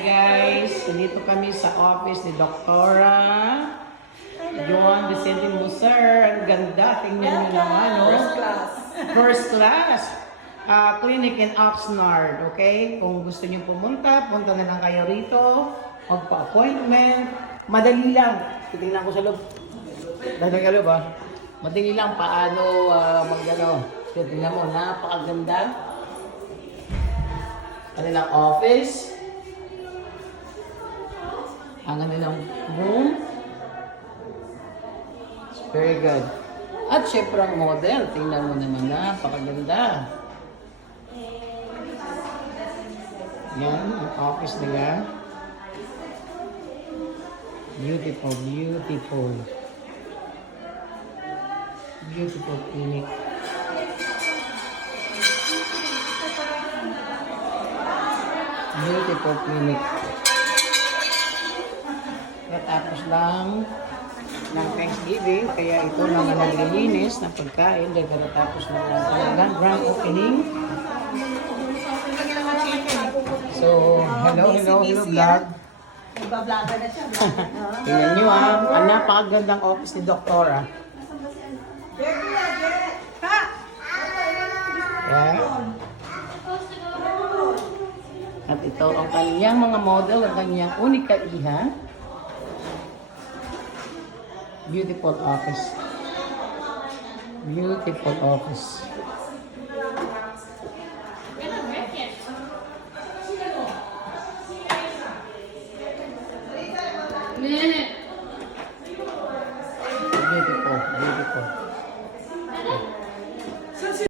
guys, dito kami sa office ni Doktora Joan Vicente Musar. Ang ganda, tingnan nyo naman, no? First class. First class. Clinic in Oxnard, okay? Kung gusto nyo pumunta, punta na lang kayo rito. Magpa-appointment. Madali lang. Titingnan ko sa loob. Dadang ka loob, ha? Madali lang paano mag-ano. Tingnan mo, napakaganda. Kanilang office. Ang kanilang room. It's very good. At syempre ang model. Tingnan mo naman, napakaganda. Yan, ang office nila. Beautiful, beautiful. Beautiful clinic. Beautiful clinic. Katapos lang ng Thanksgiving, kaya ito naman naglilinis ng pagkain dahil katapos na ng grand opening. So, hello vlog. Nagbablogger na siya. Tingnan nyo ang napakagandang office ni Doktora. Yeah. At ito ang kanyang mga model, ang kanyang unika iha. Beautiful office. Beautiful office.